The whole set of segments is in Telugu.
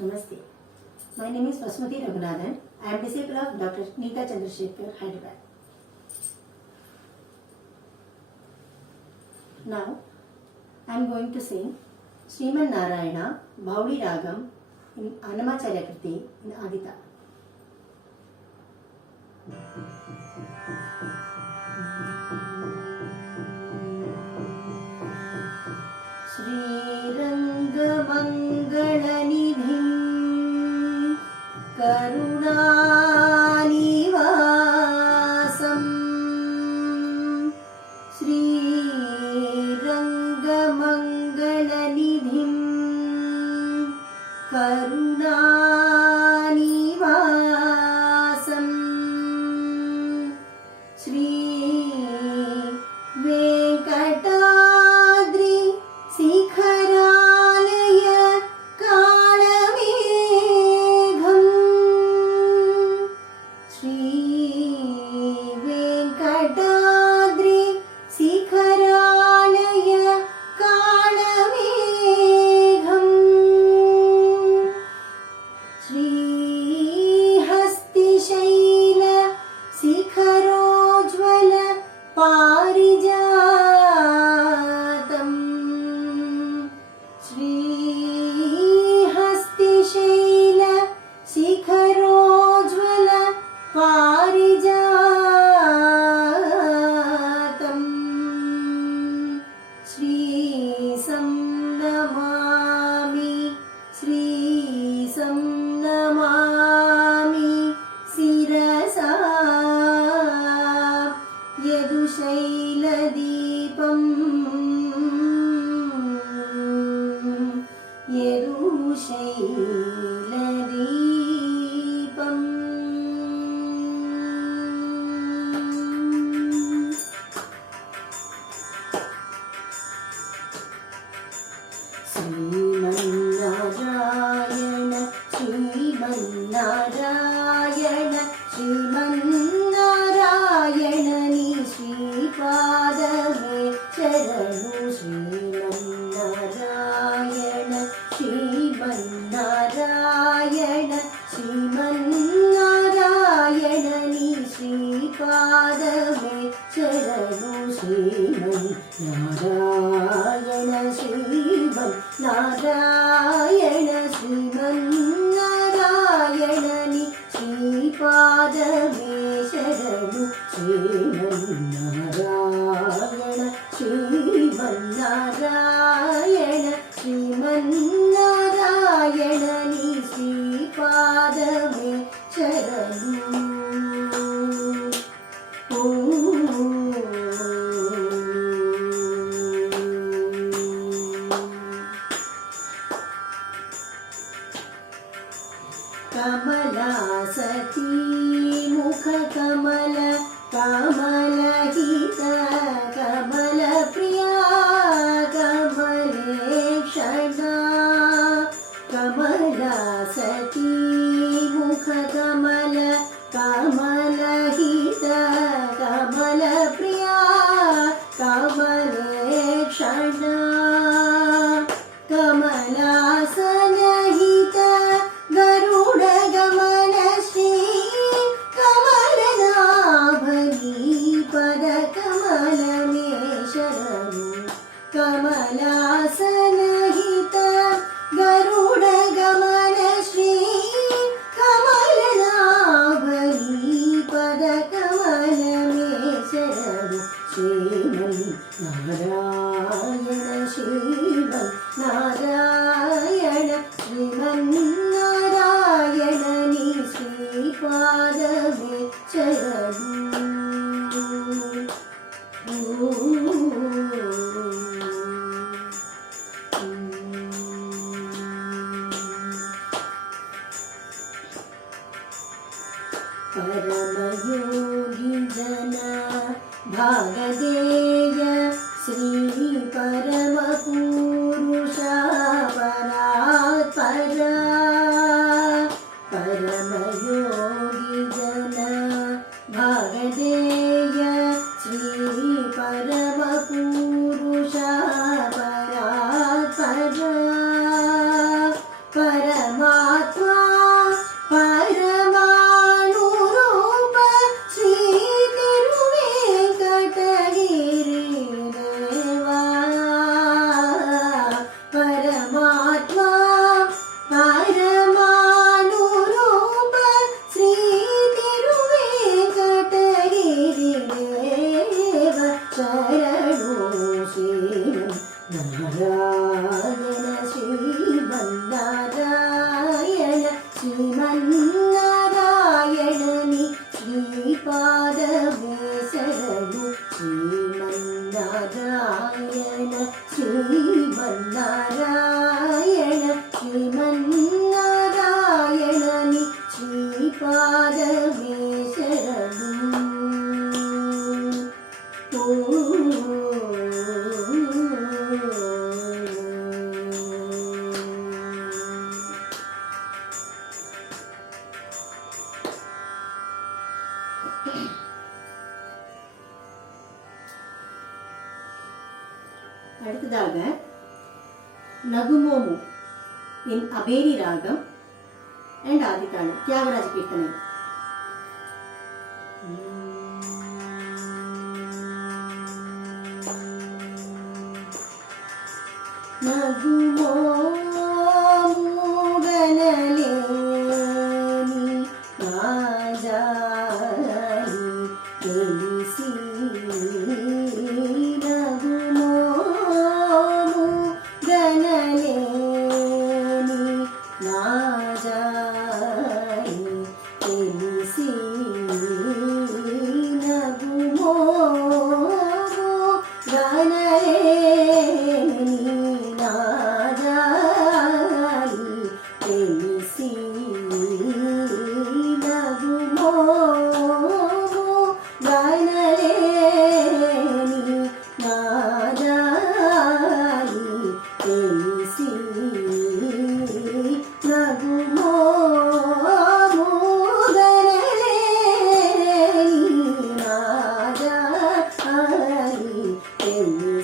Namaste. My name is Vasmati Raghunathan. I am disciple of Dr. Neeta Chandrasekhar, Hyderabad. Now, I am going to sing Sriman Narayana Bhaudi Ragam in Annamacharya Kriti in Adita. श्रीरङ्गमङ्गलनिधिं करुणानिवासम् श्रीरङ्गमङ्गलनिधिं करुणानिवासम् Shri Venkatadri शिखरालय कालमेघम् Shri Venkatadri शिखरालय कालमेघम् श्रीहस्तिशैल शिखरोज्ज्वल पारिजातम् श्रीहस्तिशैल शिखरोज्ज्वल पारिजातम् श्रीसं Namami श्रीसं Namami शिरसा यदुशैलदीपम् यदुशैलदीपम् श्रीमन्नारायण श्रीमन्नारायण श्रीमन्नारायण नी श्रीपादमे शरणु श्रीमन्नारायण श्रीमन्नारायण श्रीमन्नारायण नी श्रीपादमे शरणु श्रीमन्नारायण श्रीमन्नारायण श्रीमन्नारायण नी श्रीपादमे शरणु श्रीमन्नारायण श्रीमन्नारायण श्रीमन्नारायण नी श्रीपादमे शरणु कमलासती मुख कमल कमलहित कमलप्रिया कमलेक्षणा कमलासती मुख कमल कमलहित कमलप्रिया कमलेक्षणा कमलासनहित गरुडगमन श्री कमलनाभनी पदकमलमे शरणु कमलासनहित गरुडगमन श्री कमलनाभनी पदकमलमे शरणु श्रीमन्नारायण श्रीमन्नारायण श्रीमन्नारायण नी श्रीपादमे शरणु परमयोगी जन भागधेय श्री परमपुरुषा परात्परा परमयोगी जन भागधेय श्री परमपुरुषा परात्परा परमा శ్రీమన్నారాయణని శ్రీపాదమే శరణు శ్రీమన్నారాయణ శ్రీమన్నారాయణ శ్రీమన్నారాయణని శ్రీపాదమే శరణు அடுத்ததாக நகுமோமு இன் அபேரி ராகம் அண்ட் ஆதித்தாளம் தியாகராஜ கீர்த்தனை. நகுமோமு గనలేని రాజాని తెలిసి నగుమోము గనలేని రాజాని తెలిసి నగుమోము గనలేని రాజాని తెలిసి నగుమోము గనలేని నాదాని తెలిసి నగుమోము గనలేని నాదాని తెలిసి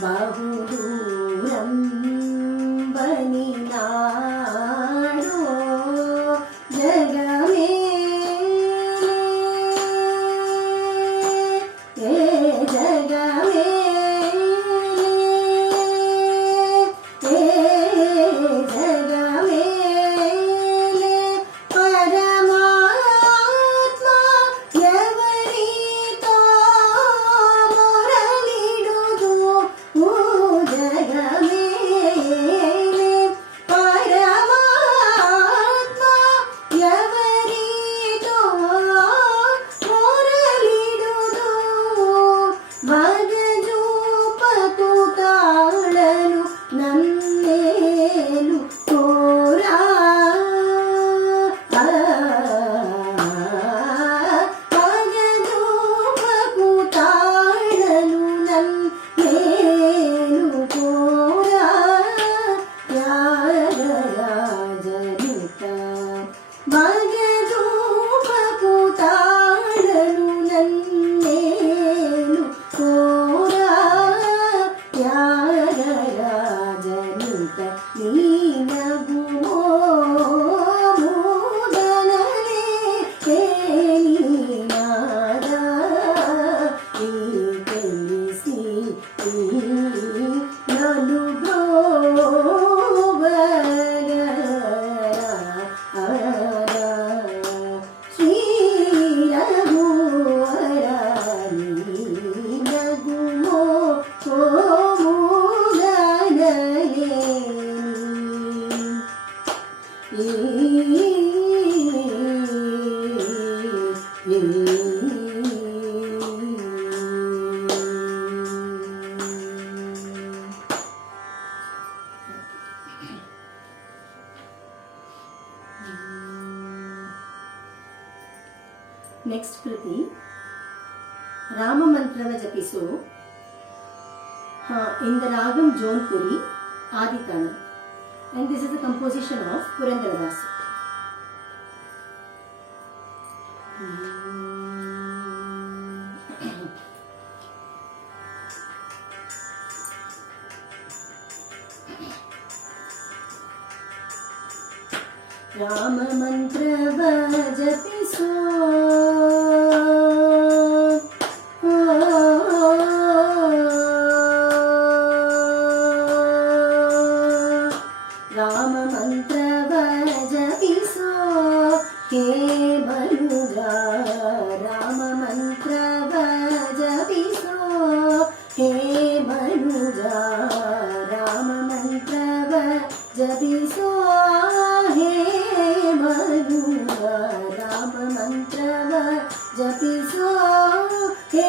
बहुदूरं बनिनाडो जगमे जगमे ನೆಕ್ಸ್ಟ್ ಕೃತಿ ರಾಮ ಮಂತ್ರವ ಜಪಿಸೋ ಇನ್ ದ ರಾಗಂ ಜೋನ್ಪುರಿ ಆದಿತಾನ and this is the composition of Purandaradasa. Rama मंत्रव जपिसो राम मंत्रव जपिसो हे मनुजा राम मंत्रव जपिसो हे मनुजा राम मंत्रव जपिसो हे मनुजा राम मंत्रव जपिसो हे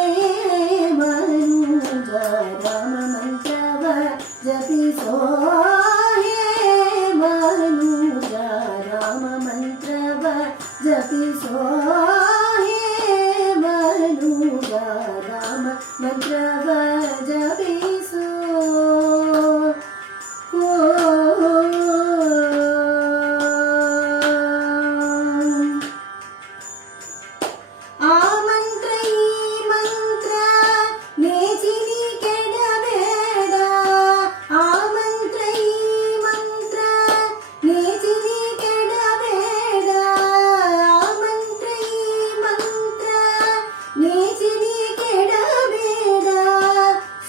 मनुजा राम मंत्रव जपिसो राम मंत्रव जपिसो हे मनुजा राम मंत्रव जपिसो आ मंत्र ई मंत्र नेजिनी केडबेड आ मंत्र ई मंत्र नेजिनी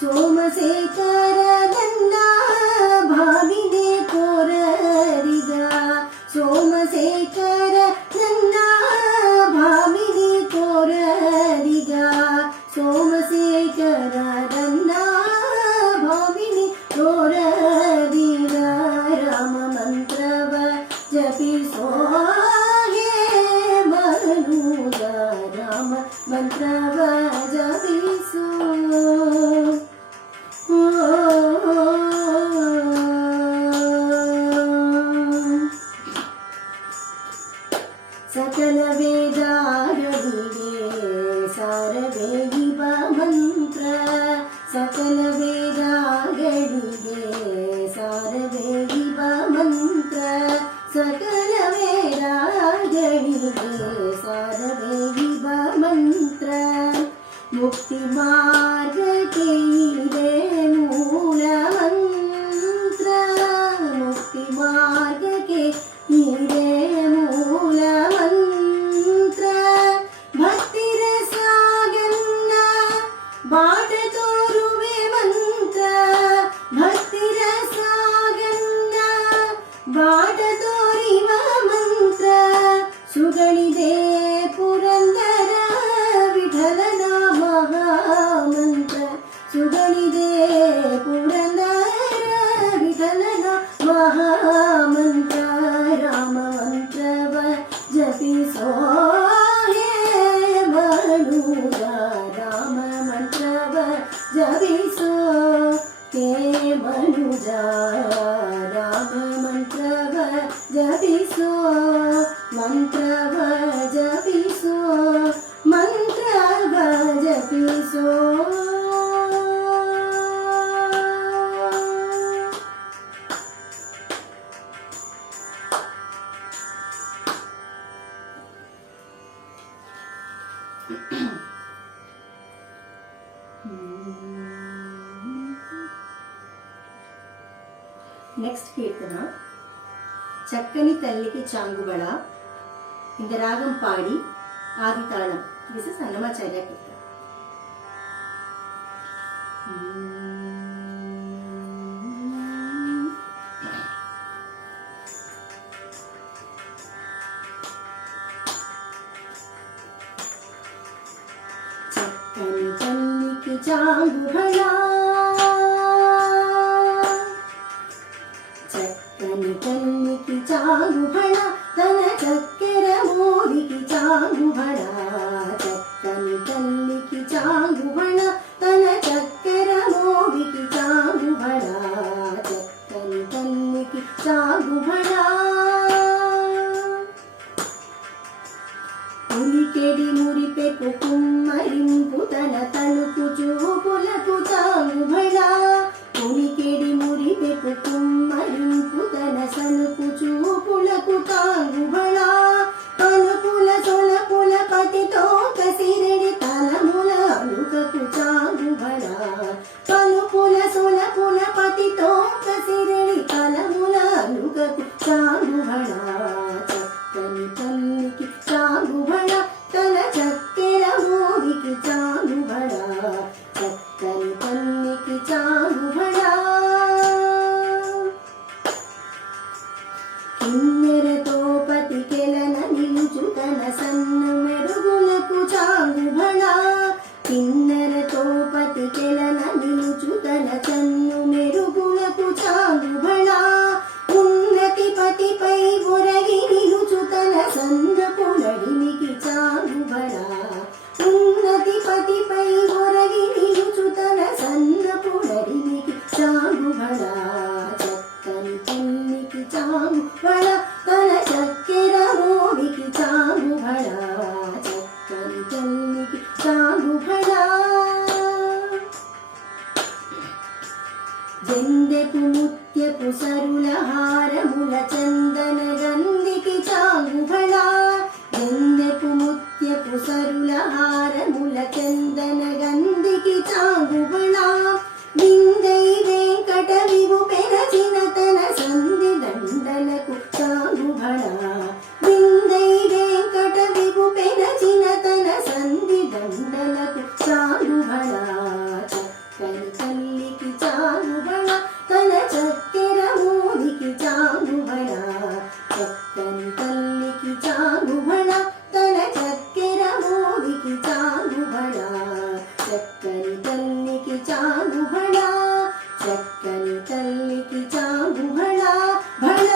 ಸೋಮಶೇಖರ ನನ್ನ ಭಾವಿದೆ ಕೋರರಿಗ ಸೋಮಶೇಖರ ನನ್ನ ಭಾವಿದೆ ಕೋರರಿಗ ಸೋಮಶೇಖರ ನನ್ನ ಭಾವಿದೆ ಕೋರರಿಗ ರಾಮ ಮಂತ್ರವ ಜಪಿಸೋ ಹೇ ಮನುಜ ರಾಮ ಮಂತ್ರವ ಜಪಿಸೋ सकल वेदारविगे सारवे इव मंत्र सकल वेदारविगे सारवे इव मंत्र सकल वेदारविगे सारवे इव मंत्र मुक्ति मार्ग के ನುಡಿದೆ ಪುರಂದರ ವಿಠಲನ ಮಹಾಮಂತ್ರ ರಾಮ ಮಂತ್ರವ ಜಪಿಸೋ ಹೇ ಮನುಜ ರಾಮ ಮಂತ್ರವ ಜಪಿಸೋ ಹೇ ಮನುಜ ರಾಮ ಮಂತ್ರವ ಜಪಿಸೋ ಮಂತ್ರವ ಜಪಿಸೋ ಮಂತ್ರವ ಜಪಿಸೋ నెక్స్ట్ కీర్తన చక్కని తల్లికి చాంగుబళ. இந்த రాగం పాడి ఆది తాళం. దిస్ ఇస్ అన్నమాచార్య కీర్తన. చక్కని తల్లికి చాంగుబళ చక్కని తల్లికి చాంగుబళ తన చక్కెర మోదికి చాంగుబళ చక్కని తల్లికి చాంగుబళ తన చక్కెర మోదికి చాంగుబళ చక్కని తల్లికి చాంగుబళ ఉలికెడి మురిపెకు కుమ్మరింపు తన తలుపు చూపులకు చాంగుబళ ఉలికెడి మురిపెకు కుమ్మరింపు తన సలుపు చూపులకు చాంగుబళ పలుపుల సొలపుల పతితో కసిరెడి తలముల అలుకకు చాంగుబళ పలుపుల సొలపుల పతితో కసిరెడి తలముల అలుకకు చాంగుబళ చక్కని తల్లికి చాంగుబళ తన చక్కెర మోదికి చాంగుబళ చక్కని తల్లికి చాంగుబళ కిన్నెరతో పతికెలన నిలుచు తన సన్ను మెరుగులకు చాంగుబళ కిన్నెరతో పతికెలన నిలుచు తన సన్ను మెరుగులకు చాంగుబళ ఉన్నతి పతిపై ఒరగి నిలుచు తన సందపు నడినికి చాంగుబళ ఉన్నతి పతిపై ఒరగి నిలుచు తన సందపు నడినికి చాంగుబళ చక్కని తల్లికి చాంగుబళ తన చక్కెర మోదికి చాంగుబళ చక్కని తల్లికి చాంగుబళ జెందెపు ముత్యపు సరుల హారముల చందన గంధికి చాంగుబళ జెందెపు ముత్యపు సరుల హారముల చందన గంధికి చాంగుబళ విందై వెంకట విభు పెరచిన తన సంధి దండలకు చాంగుబళ విందై వెంకట విభు పెరచిన తన సంధి దండలకు చాంగుబళ చక్కని తల్లికి చాంగుబళ తన చక్కెర మోదికి చాంగుబళ చక్కని తల్లికి చాంగుబళ తన చక్కెర మోదికి చాంగుబళ చక్కని తల్లికి చాంగుబళ చక్కని తల్లికి చాంగుబళ భళ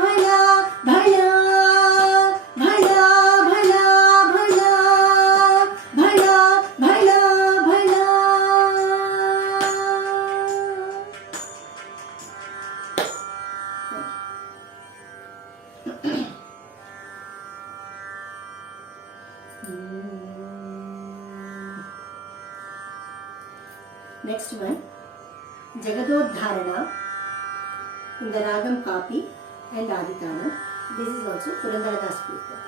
భళ భళ భళ భళ భళ భళ భళ భళ. Next one, Jagadodharana in the Ragam Kapi and Aditana. This is also Purandaradas Kirtan.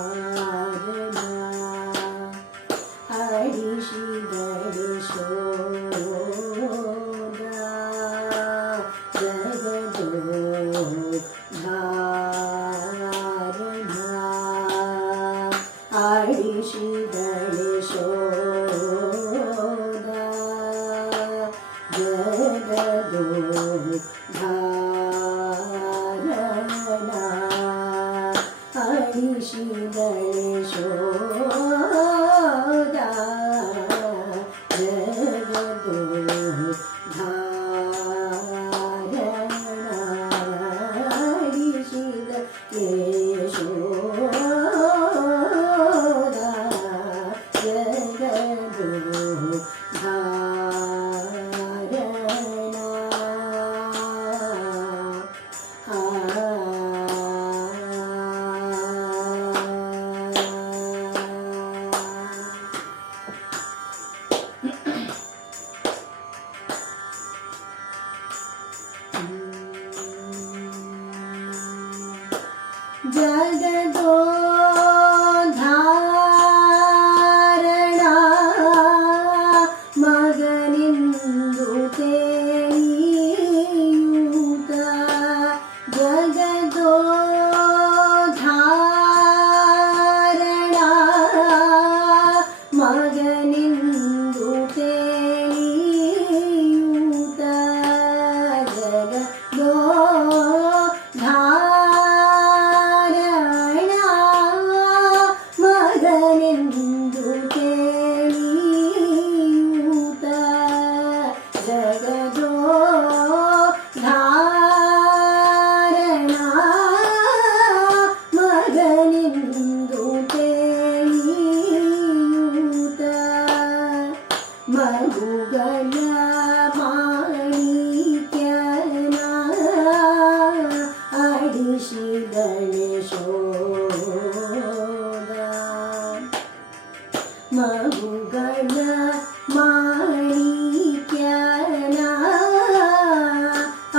Jagadodharana Adishi Gadeshoda Jagadodharana Adishi Gadeshoda जगदो धारणा अणिशिदले शोदा जगदो धारणा अणिशिदले शोदा जगदो जगदो धारणा मगनिंदु तेलियूत जगदो धारणा मगनिंदु तेलियूत जगदो ಮಗುಗಳ ಮಾಣಿಕ್ಯನ ಅಡಿಸಿದಳೆ ಶೋಧ ಮಗುಗಳ ಮಾಣಿಕ್ಯನ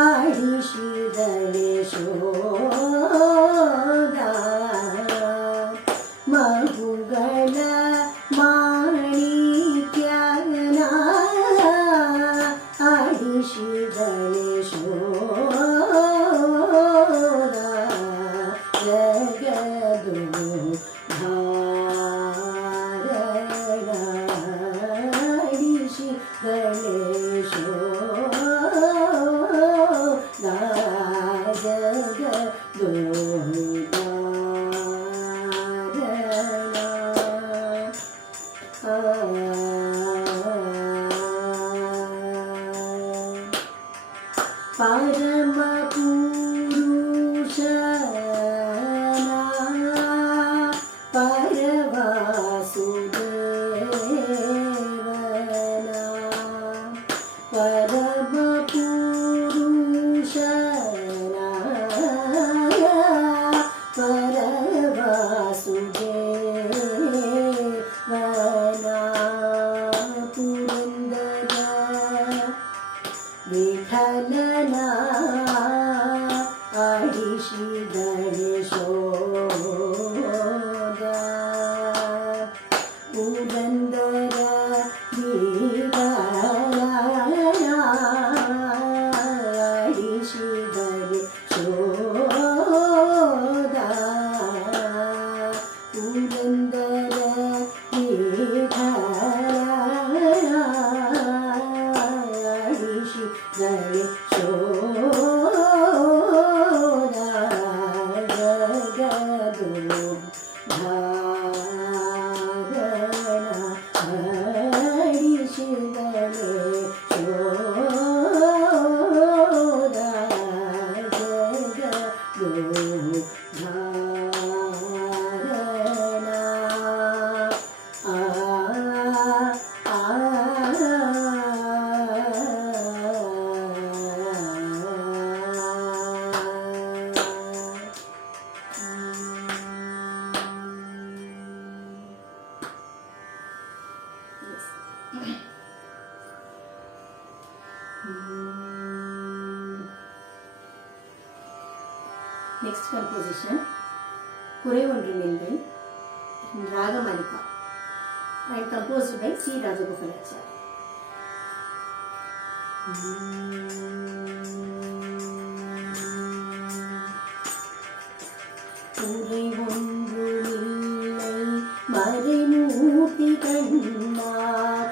ಅಡಿಸಿದಳೆ ಶೋಧ ಮಗುಗಳ ಅಡಿಸಿದಳೆ ಶೋಧ ಜಗದೋ ಧಾರಣ ಅಡಿಸಿದಳೆ ಶೋಧ ಜಗದೋ परम पुरुषना परवासुदेवना परम पुरुषना परवासुदेवना पुरंदर विठलना अडिसिदळे शोध पुरंदर विठलना अडिसिदळे शोध पुरंदर विठलना अडिसिदळे शोध जगदो धारणा अडिसिदळे शोध जगदो Next composition, Kurai Ondrumillai in Raga Malika and composed by C. Rajagopalachari. Kurai Ondrumillai Marimurti Kanna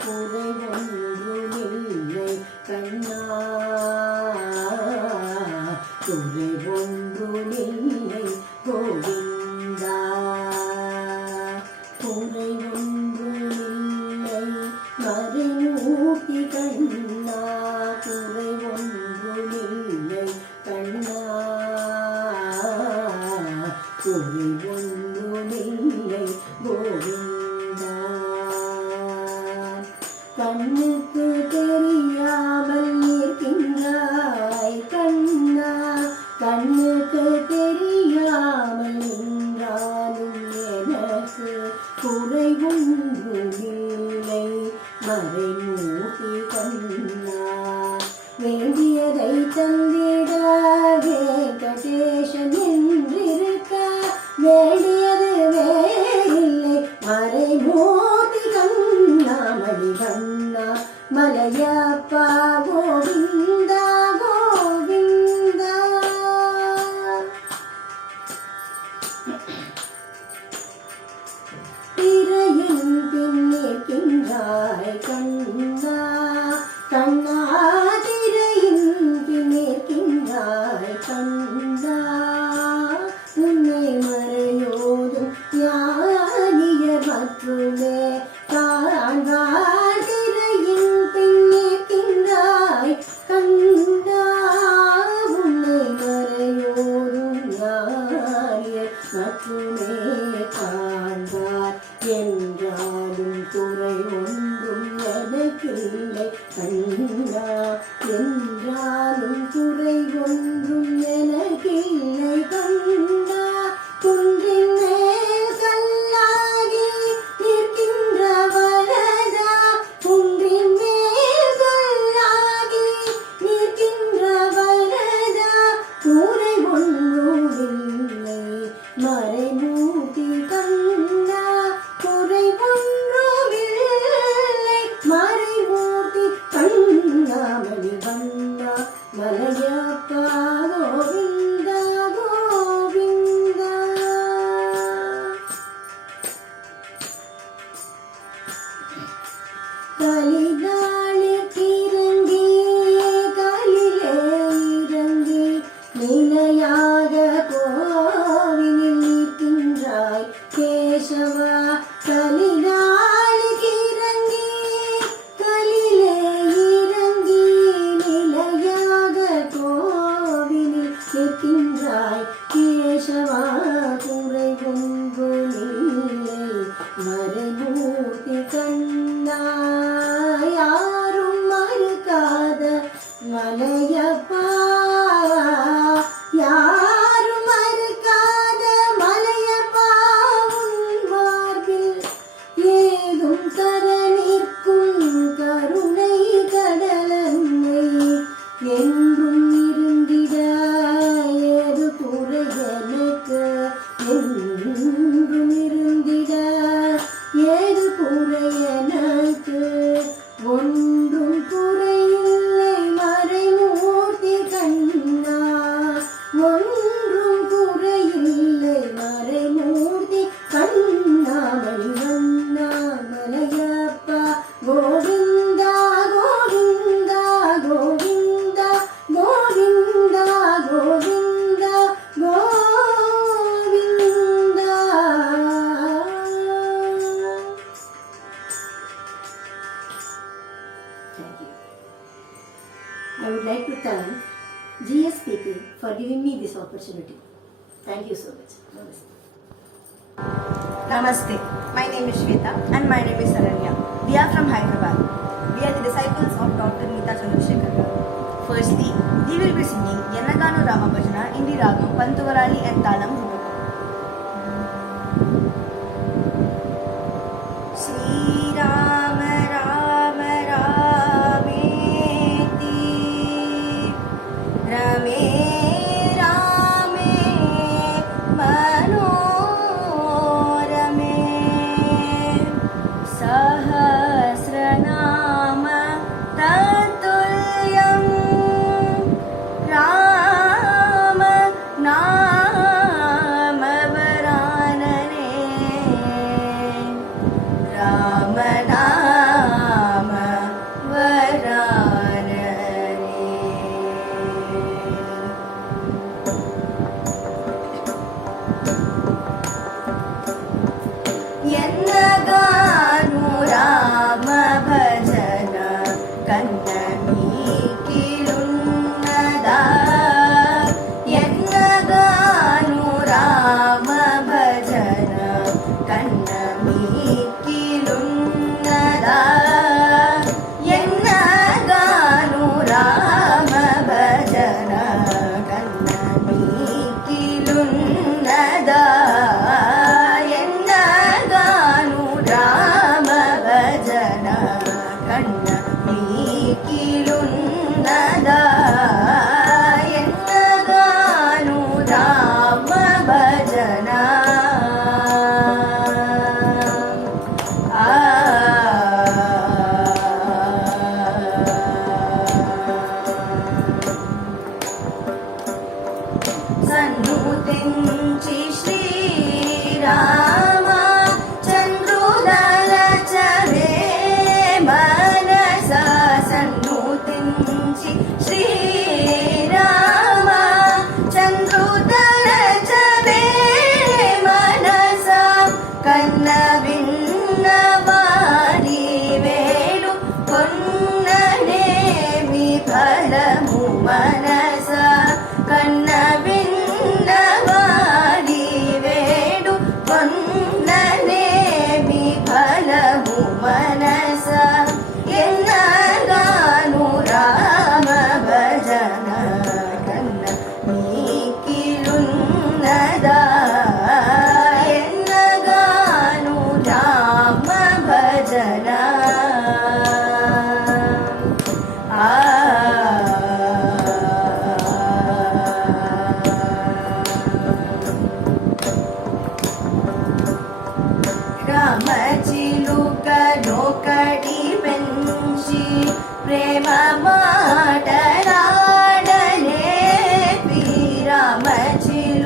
Kurai Ondrumillai Kanna கண்ணா குறை ஒன்றுமில்லை கண்ணா குறை ஒன்றுமில்லை கோவிந்தா கண்ணுக்கு தெரியாமல் இருக்கின்றாய் கண்ணா கண்ணுக்கு தெரியாமல் நின்றாலும் எனக்கு குறை ஒன்றுமில்லை மறைமூர்த்தி கண்ணா வேண்டியதை தந்திட வெங்கடேசன் என்றிருக்க வேண்டியது வேறில்லை மறைமூர்த்தி கண்ணா மணிவண்ணா மலையப்பா கோவிந்தா கோவிந்தா திரையின் பின்னிற்கின்றாய் கண்ணா கண்ணா திரையின் பின்னிற்கின்றாய் கண்ணா உன்னை மறையோதும் ஞானியர் மற்றுமே காண்பார் திரையின் பின்னிற்கின்றாய் கண்ணா உன்னை மறையோதும் ஞானியர் மட்டுமே காண்பார் என்றாலும் குறை ஒன்றும் எனக்கில்லை கண்ணா என்றாலும் குறை ஒன்றும் எனக்கில்லை கண்ணா குன்றின் மேல் கல்லாகி நிற்கின்ற வரதா குன்றின் மேல் கல்லாகி நிற்கின்ற வரதா குறை ஒன்றும் இல்லை மறைமூர்த்தி கண்ணா குறை ஒன்றுமில்லை மறைமூர்த்தி கண்ணா மணிவண்ணா மலையப்பா கோவிந்தா கோவிந்தா கலிதாளுக்கிறங்கி கலிலே இறங்கி நிலையாக கோவிலில் நிற்கின்றாய் கேசவா கலிதாளுக்கிறங்கி கலிலே இறங்கி நிலையாக கோவிலில் நிற்கின்றாய் கேசவா குறை ஒன்றுமில்லை மறைமூர்த்தி கண்ணா யாரும் மறுக்காத மலையப்பா யாரும் மறுக்காத மலையப்பா உன் மார்பில் ஏதும் தர நிற்கும் கருணை கடலன்னை என்றும் இருந்திட ஏது குறை எனக்கு என்றும் இருந்திட ஏது குறை எனக்கு ஒன்றும் குறையில்லை மறைமூர்த்தி கண்ணா ஒன்றும் குறையில்லை மறைமூர்த்தி கண்ணா மணிவண்ணா Malayappa Govinda Govinda Govinda Govinda Govinda Govinda. Thank you. I would like to thank GSPP for giving me this opportunity. Thank you so much. Namaste. Namaste. My name is Shweta and my name is Saranya. We are from Hyderabad. We are the disciples of Dr. Neeta Chandrasekhar. Firstly, we will be singing Yennaganu Rama Bhajana in the Ragam Pantuvarali and Talam Dhruvam. Shri Rama Rama Rameti Rame Rame Manorame Sahasranama Tatulyam Rama Nama మీకిలున్నదా ఎన్నగాను Rama భజన కన్న మీకిలున్నదా ఎన్నగాను రామ భజన కన్న మీకిలున్నదా ఎన్నగాను రామ భజన కన్న మీకిలున్నదా ఎన్నగాను రామ భజన సన్నుతించి శ్రీరామ చంద్రుదలచవే మనస సన్నుతించి శ్రీరామ చంద్రుదలచవే మనస కన్న విన్నవారి వేడు కొన్ననేమి ఫలము మనస కన్న విన్నవారి వేడు కొన్ననేమి ఫలము మనస ఎన్నగాను రామ భజన కన్న మీకిలున్నదా ఎన్నగాను రామ భజన రామచిలుకనొకటి పెంచి ప్రేమ మాటలాడనేపి రామచిలుకనొకటి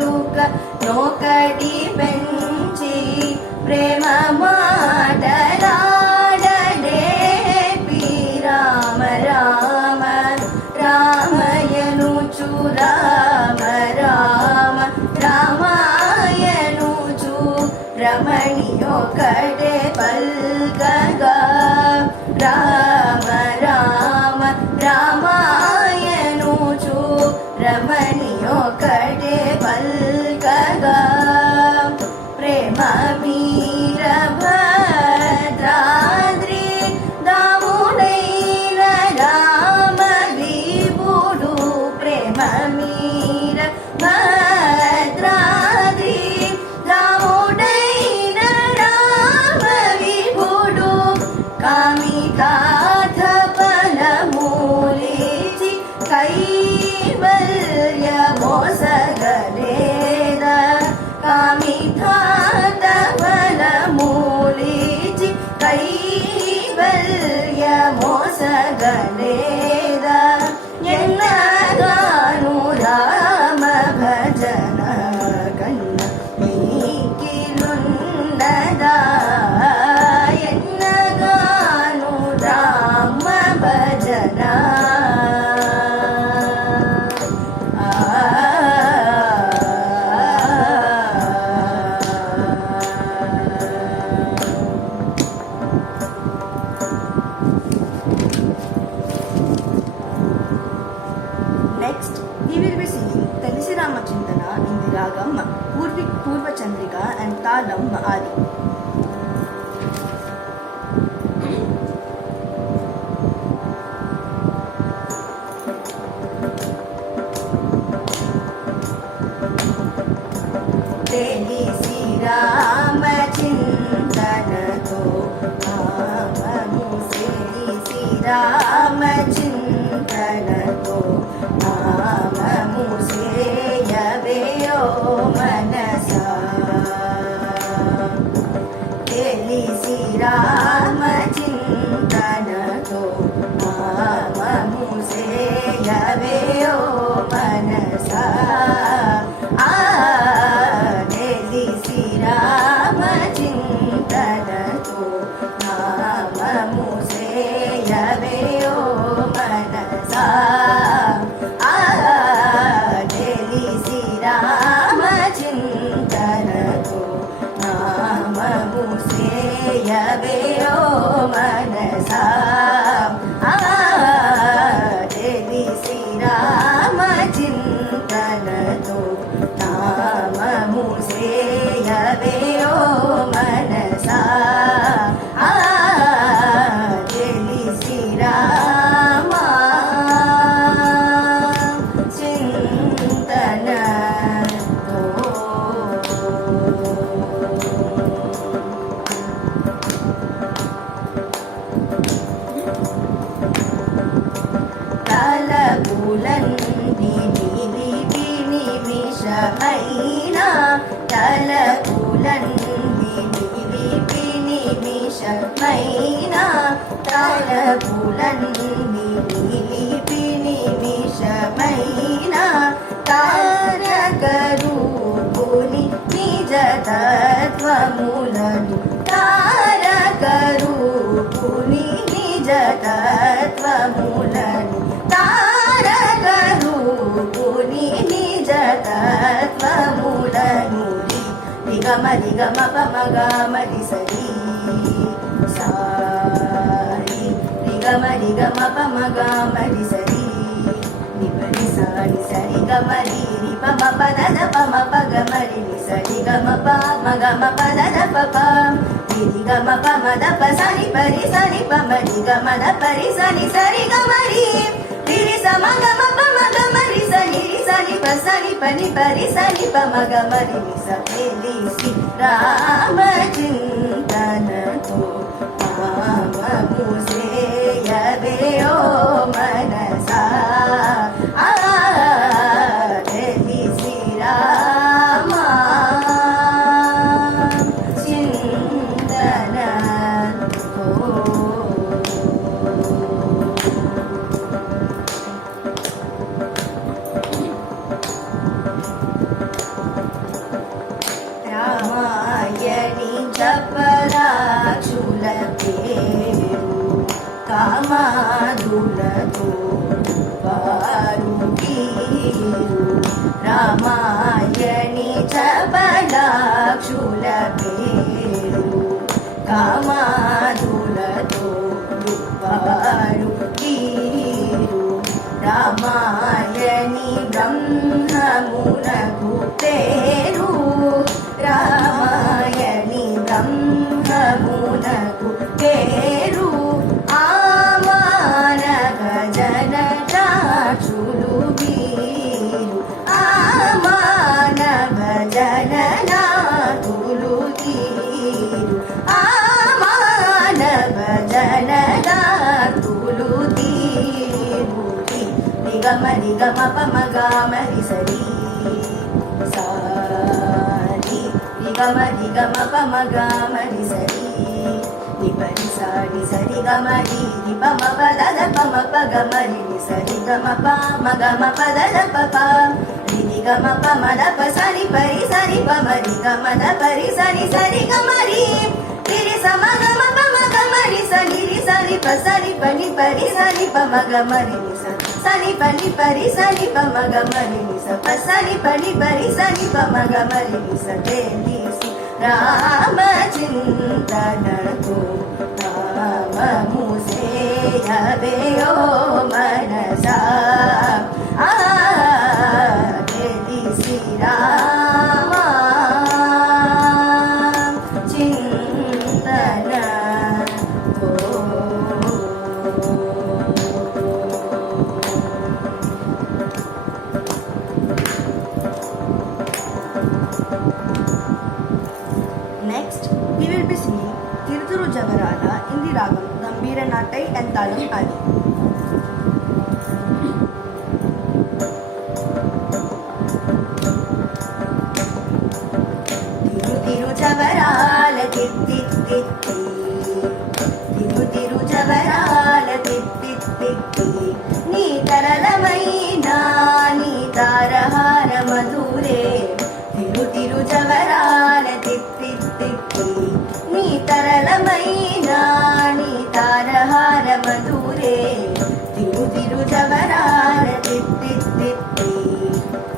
పెంచి ప్రేమ మాటలాడనేపి రామ రామ రామయనుచు రామ రామ రామాయనుచు రమణియొకటే పల్కగా రామ రామ రామాయనుచు రమణియొకటే పల్కగా ప్రేమ వీరభద్రాద్రి దాముడైన రామ విభుడు ప్రేమ మీర భద్రాద్రి దాముడైన రామ విభుడు కామితార్థ ఫలమూలిచి కైవల్య మోసగలేద కామితార్థ ఫలమూలిచి కైవల్య మోసగలేద ఎన్నగాను రామ భజన కన్న మీకిలున్నదా ఎన్నగాను రామ భజన Next, we will be singing Talisi Ramachintana in the ragam Purva Chandrika and Talam Adi. Talisi Ramachintanato Amamu Talisi Ramachintanato Amamu Seyaveyo Manasa Talisi Ramachintanato Amamu Seyaveyo Manasa Talisi Ramachintanato Amamu Seyaveyo Manasa Talisi Ramachintanato Amamu Seyaveyo Manasa తలపులన్నీ నిలిపి నిమిషమైన తలపులన్నీ నిలిపి నిమిషమైన తలపులన్నీ నిలిపి నిమిషమైన తారకరూపుని నిజ తత్వములను తారకరూపుని నిజ తత్వములను తారకరూపుని నిజ తత్వములను నిగమ నిగమ పమగమరి సరి సారి నిగమ నిగమ పమగమరి సరి నిపరి సారి సరి గమరి నిపమ పదద పమ పగమరి నిసరి గమ పమ గమ పదద పప నిరి గమ పమ దప సని పరి సని పమ ని గమ ద పరి సని సరి గమరి నిరి సమ గమ పమ గమరి సని రి సని ప సని పని పరి సని పమ గమరి నిస తెలిసి రామ చింతనతో నామము సేయవే ఓ మనసా తెలిసి రామ చింతనతో రామాయణి జపరాక్షుల పేరు కామాదులతో వారు వీరు రామాయణి జపరాక్షుల పేరు కామాదులతో వారు వీరు రామాయణి బ్రహ్మమునకు పేరు రామాయణి బ్రహ్మమునకు పేరు ఆమానవ జననాక్షులు వీరు ఆమానవ జననాథులు వీరు ఆమానవ జననాథులు వీరు నిగమ నిగమ పమగమరి సరి సారి నిగమ నిగమ పమగమరి సరి నిపరి సారి సరి గమరి నిపమ పదద పమ పగమరి నిసరి గమ పమ గమ పదద పప ని గమ పమ దప సరి పరి సరి పమరి గమ ద పరి సరి సరి గమరి రి సమ గమ పమ గమరి సని రి సరి ప సరి పని పరి సరి పమ గమరి నిస సని పని పరి సని పమ గమరి నిస ప సని పని పరి సని పమ గమరి నిస తెలిసి రామ చింతనతో నామము సేయవే ఓ మనసా తెలిసి Rama చింతనతో Next, we will be singing Tirthuru Javarala in the ragam Gambhira Nattai and Talam Adi. Tiru Tiru Javarala tit tit tit Tiru Tiru Javarala tit tit tit Ni taralamaina ni tarahara madhure Tiru Tiru Javarala tit tit tit నీ తరళమైన నీ తారహార మధురే తిరు తిరు జవరాల తిత్తి తిత్తి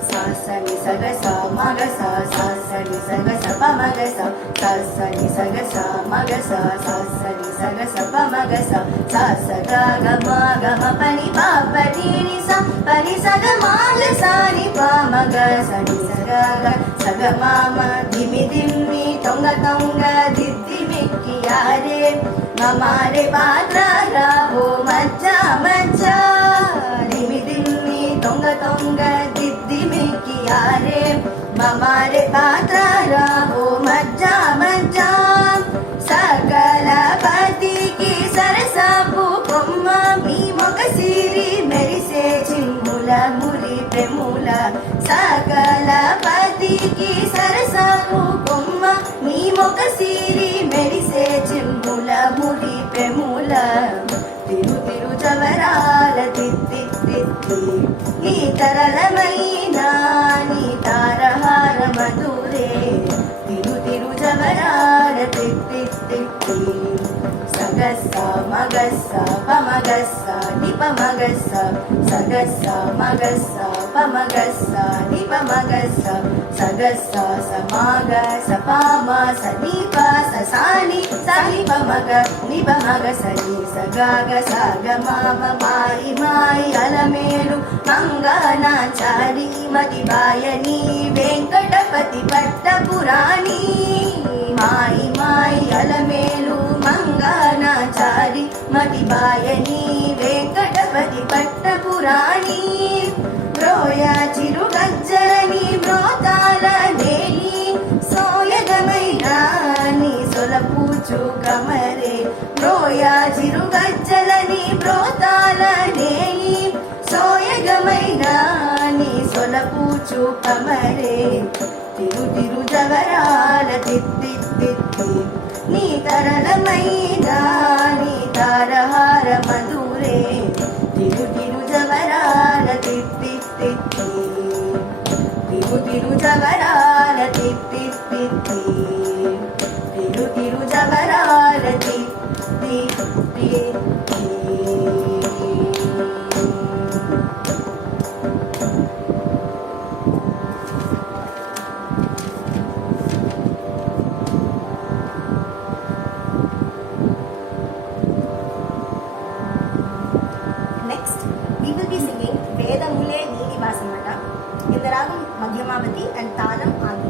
సాసని సగస మగస సాసని సగస పమగస సాసని సగస మగస సాసని సగస పమగస సాస గగ మగమ పని పాపని నిస పని సగ మాగ సాని పమగ సని సగ సగ మామ ధిమి ధిమ్మి తొంగ తొంగ దిద్ది మిక్కియారే మమారే పాత్ర ఓ మచ్చా మచ్చా ధిమి ధిమ్మి తొంగ తొంగ దిద్ది మిక్కియారే మమారే పాత్ర ఓ మచ్చా మచ్చా సకల పతికి సరసపు కొమ్మ మీ మొగ సిరి మెరిసే చిన్న సకల పతికి సరసము కొమ్మ నీ మొక సిరి మెరిసే చిమ్ముల ముడి పెముల తిరు తిరు జవరాల తిత్తి తిత్తి నీ తరళమైన నీ తారహార మధురే తిరు తిరు జవరాల తిత్తి తిత్తి సగస్స మగస్స పమగస్స నిపమగస్స సగస్స మగస్స పమగస్స నిపమగస్స సగస్స సమాగ సపామ సనీప ససాని సనిపమగ నిపమగ సని సగాగ సగ మామ మాయి మాయి అలమేలు మంగనాచారి మతిబాయని వెంకటపతి పట్టపురాణి మాయి మాయి అలమేలు మంగనాచారి మతిబాయని వెంకటపతి పట్టపురాణి బ్రోయ చిరుగజ్జలని బ్రోతాల నేని సోయగమైన నీ సొలపూచు కమరే బ్రోయ చిరుగజ్జలని బ్రోతాల నేని సోయగమైన నీ సొలపూచు కమరే తిరు తిరు జవరాల తిత్తి తిత్తి నీ తరళమైన నీ తారహార మధురే తిరు తిరు జవరాల తిత్తి తిత్తి తిరు తిరు జవరాల తిత్తి తిత్తి తిరు తిరు జవరాల తిత్తి తిత్తి Next, we will be singing Vedamule Neenivasamata in the ragam Madhyamavati and Talam Adi.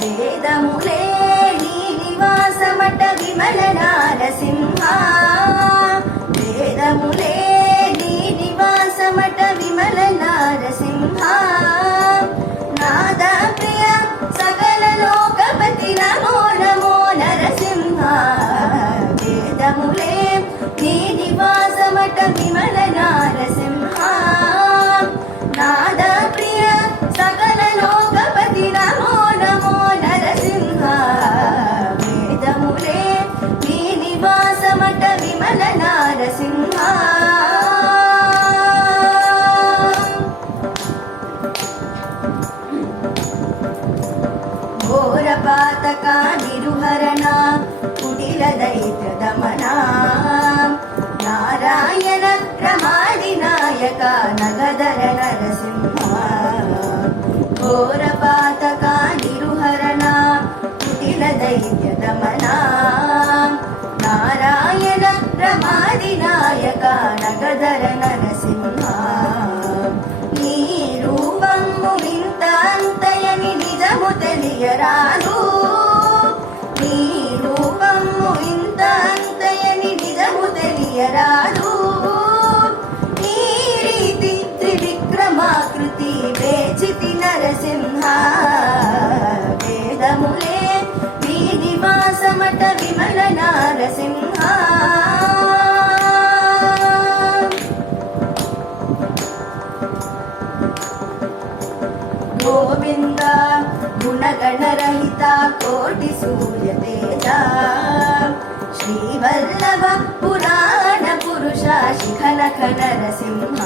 వేదములే నీ నివాసమట విమల నారసింహ వేదములే నీ నివాసమట విమల నారసింహ నాద ప్రియ సకల లోకపతి నమో నమో నరసింహ వేదములే నీ నివాసమట విమల నారసింహ నాద ప్రియ సకల లోకపతి నమో నమో నరసింహ వేదములే నీ నివాసమట విమల నారసింహ ఘోరపాతక నిరుహరణ కుటిల దైత్య దమనా నారాయణ రమాది నాయక నగదర నరసింహ ఘోరపాతక నిరుహరణ కుటిల దైత్య దమనా నారాయణ రమాది నాయక నగదర నరసింహ నీ రూపము వింత అంతయని నిజము తెలియరాదు నీ రూపము వింత అంతయని నిజము తెలియరాదు నీ రీతి త్రివిక్రమాకృతి వేచితి నరసింహ వేదములే నీ నివాసమట విమల నారసింహ గోవింద గుణగణరహిత కోటి సూర్య తేజ శ్రీవల్లభ పురాణ పురుష శిఖనఖ నరసింహ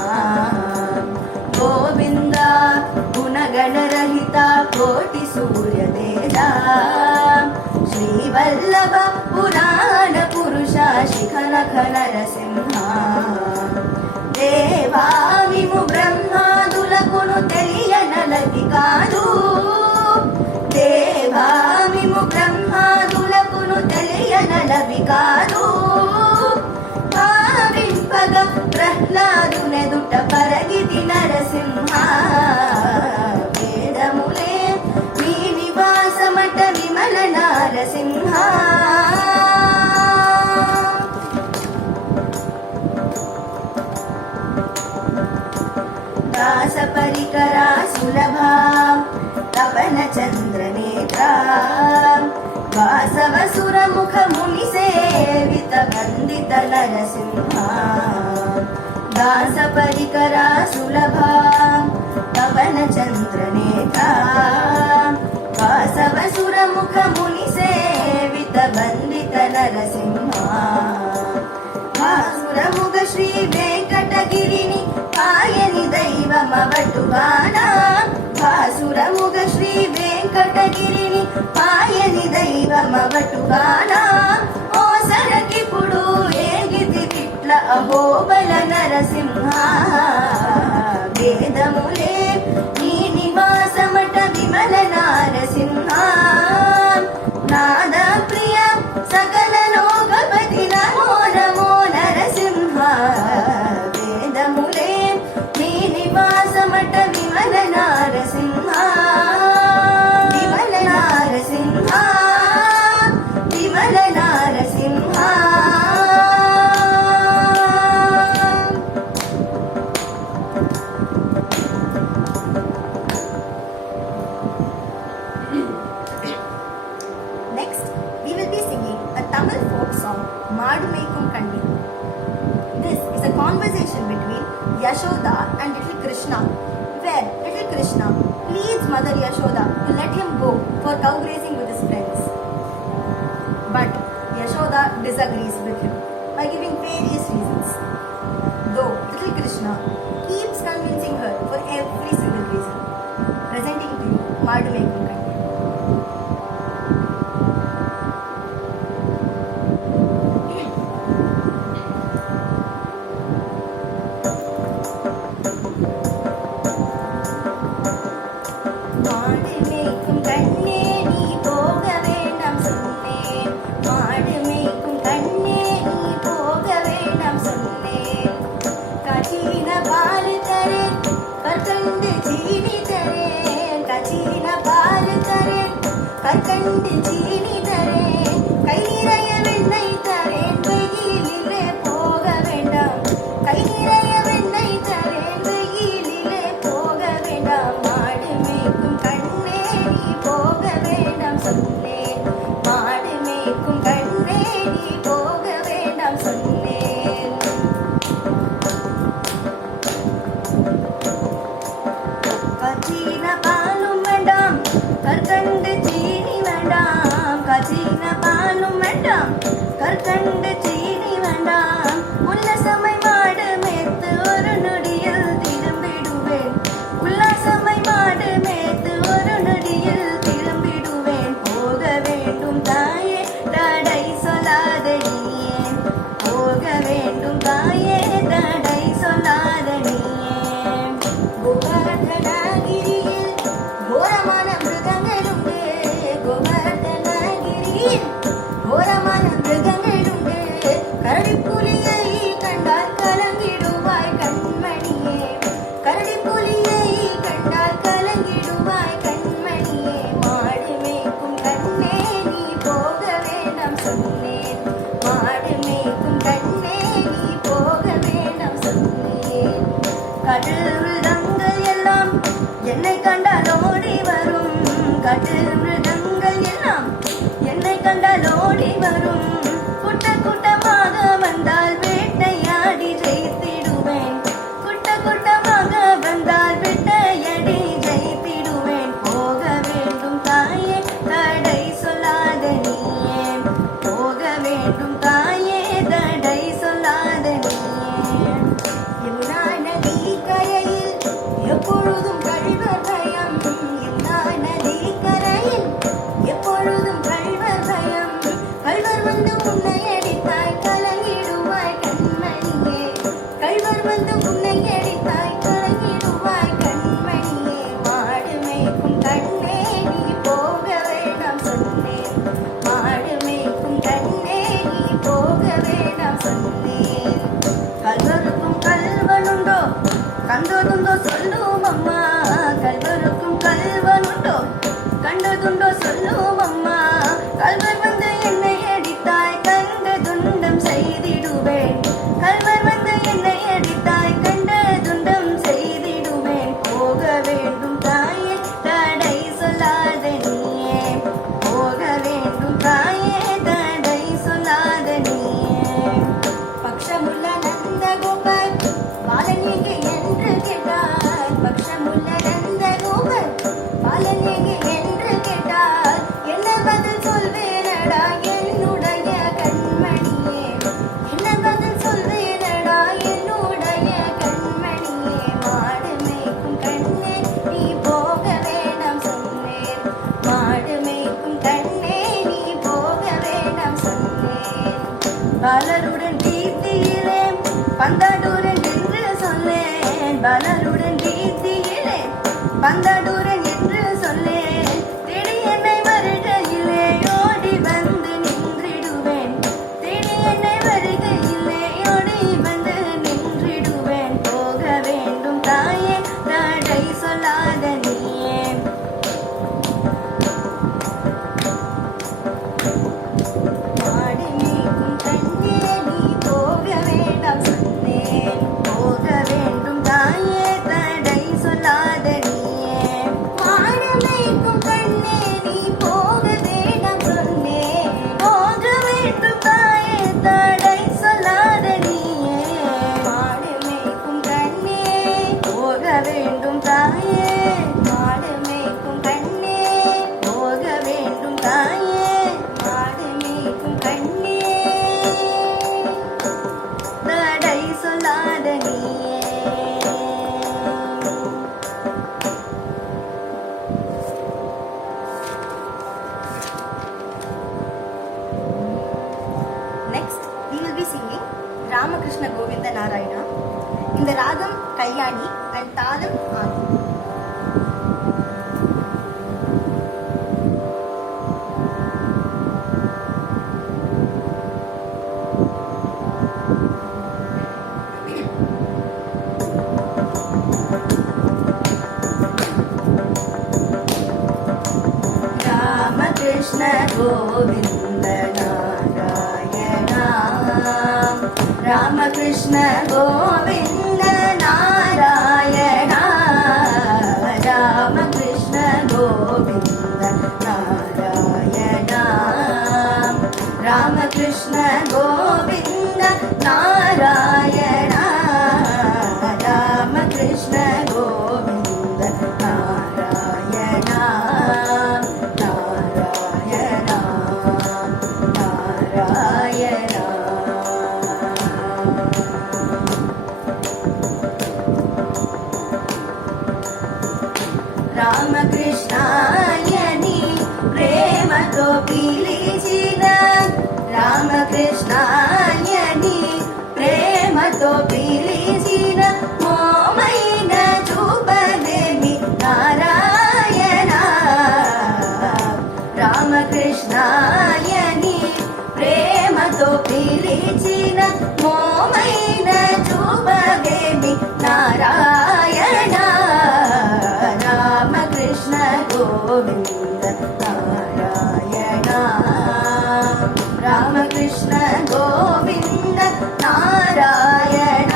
గోవింద గుణగణరహిత కోటి సూర్య తేజ శ్రీవల్లభ పురాణ పురుష శిఖనఖ నరసింహ దేవామిము బ్రహ్మాదులకును తెలియనలది కాదు దేవామిము బ్రహ్మాదులకును తెలియనలవి కాదు భావింపగ ప్రహ్లాదునెదుట పరగితి నరసింహ వేదములే నీ నివాసమట విమల నారసింహ దాస పరికరా సులభ तपन चंद्र नेत्रा वासवसुर मुख मुनि सेवित वंदित नरसिंहा दास परिकरा सुलभा तपन चंद्र नेत्रा वासवसुर मुख मुनि सेवित वंदित नरसिंहा भासुरमुग श्री वेंकटगिरिनि पायनि दैवमवटुगाना भासुरमुग श्री वेंकटगिरिनि पायनि दैवमवटुगाना ओ सरकिपुडु ఏగితి తిట్ల అహోబల నరసింహా వేదములే నీ నివాసమట విమల నారసింహా నాద ప్రియ సకల లోకపతి నమో నమో నరసింహా వేదములే నీ నివాసమట Vimala నారసింహా Vimala నారసింహా Vimala నారసింహా Next, we will be singing a Tamil folk song, Maadu Meikum Kandi. This is a conversation between Yashoda and little Krishna, where little Krishna pleads Mother Yashoda to let him go for cow grazing with his friends. But Yashoda disagrees with him by giving various reasons. Though little Krishna keeps convincing her for every single reason. Presenting to you Maadu Meikum Kandi. மாடு மேய்க்கும் கண்ணே நீ போக வேண்டாம் சொன்னேன் மாடு மேய்க்கும் கண்ணே நீ போக வேண்டாம் சொன்னேன் கச்சீன பால் தரேன் கற்கண்டு சீனி தரேன் கச்சீன பால் தரேன் கற்கண்டு சீனி தரேன் கை நிறைய வெண்ணெய் தரேன் வெயிலிலே போக வேண்டாம் கை நிறைய வெண்ணெய் தரேன் வெயிலிலே போக வேண்டாம் மாடு மேய்க்கும் கண்ணே நீ போக வேண்டாம் சொன்னேன் மாடு மேய்க்கும் கண்ணே நீ போக வேண்டாம் சொன்னேன் கச்சீன பாலும் வேண்டாம் கற்கண்டு சீனி வேண்டாம் கச்சீன பாலும் வேண்டாம் கற்கண்டு சீனி வேண்டாம் உல்லாசமை மாடு மேத்து ஒரு நொடியில் திரும்பிடுவேன் உல்லாசமை மாடு மேத்து ஒரு நொடியில் திரும்பிடுவேன் போக வேண்டும் தாயே தடை சொல்லாத நீயே போக வேண்டும் தாயே தடை சொல்லாத நீயே கோவர்தனகிரியில் கோரமான மிருகங்களுண்டு கோவர்தனகிரியில் கோரமான மிருகங்களுண்டு கரடிப்புலியை கண்டால் கலங்கிடுவாய் கண்மணியே கரடிப்புலியை கண்டால் கலங்கிடுவாய் கண்மணியே மாடு மேய்க்கும் கண்ணே நீ போக வேண்டாம் சொன்னேன் மாடு மேய்க்கும் கண்ணே நீ போக வேண்டாம் சொன்னேன் கடல் மிருகங்கள் எல்லாம் என்னை கண்டால் ஓடி வரும் கடல் மிருகங்கள் எல்லாம் என்னை கண்டால் ஓடி வரும் கூட்ட கூட்டமாக வந்தால் வேட்டையாடி ஜெயித்திடுவேன் கூட்ட கூட்டமாக வந்தால் வேட்டையாடி ஜெயித்திடுவேன் போக வேண்டும் தாயே தடை சொல்லாத நீயே போக வேண்டும் தாயே தடை சொல்லாத நீயே யமுனா நதி கரையில் எப்பொழுதும் கழிவர் பயம் யமுனா நதி கரையில் எப்பொழுதும் கழிவர் பயம் கள்வர் வந்து உன்னை அடித்தாய் கலங்கிடுவாய் கண்மணியே கள்வர் வந்து உன்னை அடித்தாய் கலங்கிடுவாய் கண்மணியே மாடு மேய்க்கும் கண்ணே நீ போக வேண்டாம் சொன்னேன் மாடு மேய்க்கும் கண்ணே நீ போக வேண்டாம் சொன்னேன் கல்வருக்கும் கல்வனுண்டோ கந்தோதுண்டோ சொல்லும் அம்மா வந்தடூரன் என்று சொல்லேன், தேடி என்னை வருகையிலே ஓடி வந்து நின்றிடுவேன். தேடி என்னை வருகையிலே ஓடி வந்து நின்றிடுவேன். போக வேண்டும் தாயே, தடை சொல்லாத நீயே. மாடு மேய்க்கும் கண்ணே, நீ போக வேண்டாம் சொன்னேன். போக வேண்டும் தாயே, தடை சொல்லாத நீயே. மாடு மேய்க்கும் கண்ணே, நீ போக வேண்டாம் சொன்னேன். போக வேண்டும் தாயே, தடை சொல்லாத நீயே. மாடு மேய்க்கும் கண்ணே, போக வேண்டும் தாயே. மாடு மேய்க்கும் கண்ணே, போக வேண்டும் தாயே. மாடு மேய்க்கும் கண்ணே, தடை சொல்லாத நீயே. Next, we will be singing Ramakrishna Govinda Narayana. இந்த ராகம் கல்யாணி and தாளம் ஆதி. रामकृष्ण गोविंद नारायणा, रामकृष्ण गोविंद नारायणा, रामकृष्ण गोविंद नारायणा, रामकृष्ण गोविंद नारायणा, रामकृष्ण गोविंद नारायणा. రామకృష్ణాయని ప్రేమతో పిలిచిన, రామకృష్ణాయని ప్రేమతో పిలిచిన, మోమైన చూపలేమి నారాయణ. రామకృష్ణాయని ప్రేమతో పిలిచిన, మోమైన చూపలేమి నారాయణ. రామకృష్ణ గోవింద నారాయణ, రామకృష్ణ గోవింద నారాయణ,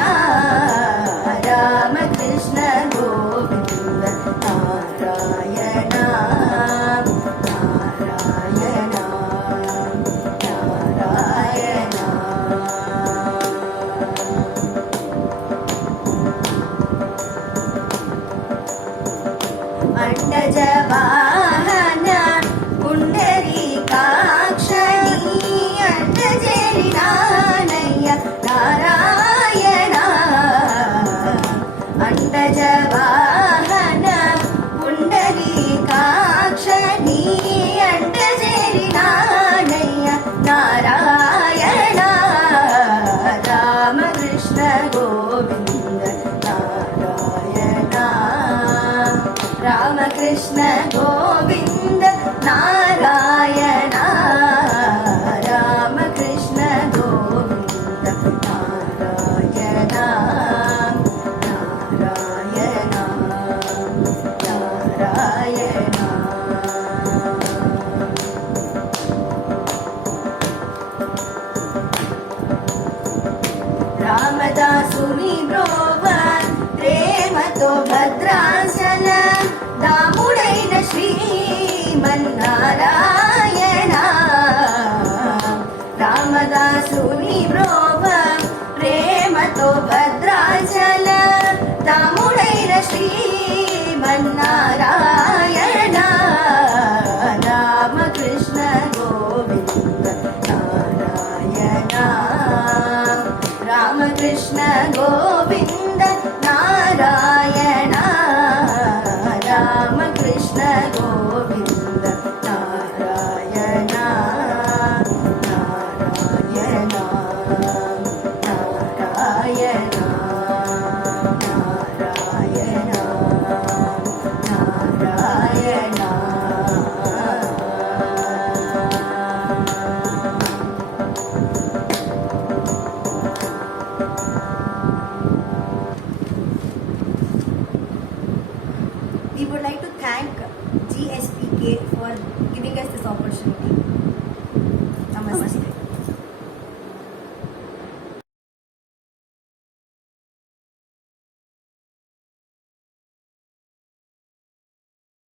రామకృష్ణ గోవింద నారాయణ, నారాయణ, నారాయణ. అండజ వాహన పుండరీకాక్షణి, అండజరినానయ్య నారాయణ. అండజ వాహన పుండరీకాక్షణి, అండజరినానయ్య నారాయణ. రామకృష్ణ గోవింద నారాయణ, రామకృష్ణ గోవింద నారాయణ, రామకృష్ణ గోవింద నారాయణ, నారాయణ, నారాయణ. రామదాసుని బ్రోవ ప్రేమతో భద్రాచల, దాముడైన శ్రీమన్నారాయణ. రామదాసుని బ్రోవ ప్రేమతో Bhadrachala, దాముడైన Srimannarayana. Ramakrishna Govinda Narayana, Ramakrishna Govinda Narayana, Ramakrishna Govinda Narayana, Narayana, Narayana, Narayana, Narayana. We would like to thank GSPK for